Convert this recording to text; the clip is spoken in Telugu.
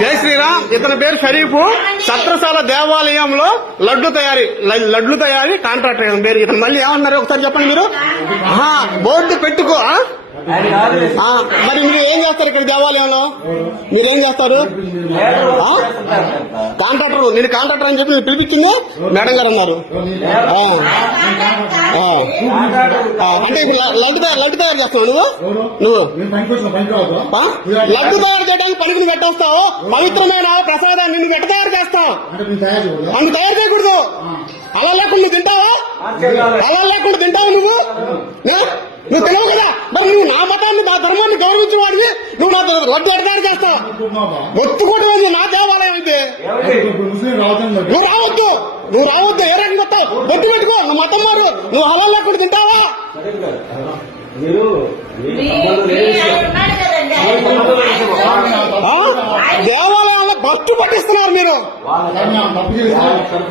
జై శ్రీరామ్. ఇతని పేరు షరీఫ్. ఛత్రసాల దేవాలయంలో లడ్లు తయారీ కాంట్రాక్టర్ ఇతని పేరు. ఇతను మళ్ళీ ఏమన్నారు ఒకసారి చెప్పండి మీరు. బోర్డు పెట్టుకో. మరి మీరు ఏం చేస్తారు ఇక్కడ దేవాలయంలో? మీరేం చేస్తారు? కాంట్రాక్టర్. నేను కాంట్రాక్టర్ అని చెప్పి పిలిపించింది మేడం గారు అన్నారు. అంటే లడ్డు తయారు చేస్తావు నువ్వు లడ్డు తయారు చేయడానికి పనికి పెట్టేస్తావు. పవిత్రమైన ప్రసాదాన్ని నువ్వు ఎట్ట తయారు చేస్తావు? నన్ను తయారు చేయకూడదు. అలా లేకుండా నువ్వు తింటావా? నువ్వు తెలియవు కదా. మరి నువ్వు నా మతాన్ని నా ధర్మాన్ని గౌరవించిన వాడివి నువ్వు నా లడ్డు ఎట్ట తయారు చేస్తావు? ఒత్తుకోవడం నా దేవాలయం అయితే నువ్వు రావద్దు. ఏ రకంగా వస్తావు? బొట్టు పెట్టుకో. నువ్వు మతం మారు. నువ్వు అలా లేకుండా తింటావా? దేవాలయాల్లో భక్తు పట్టిస్తున్నారు మీరు.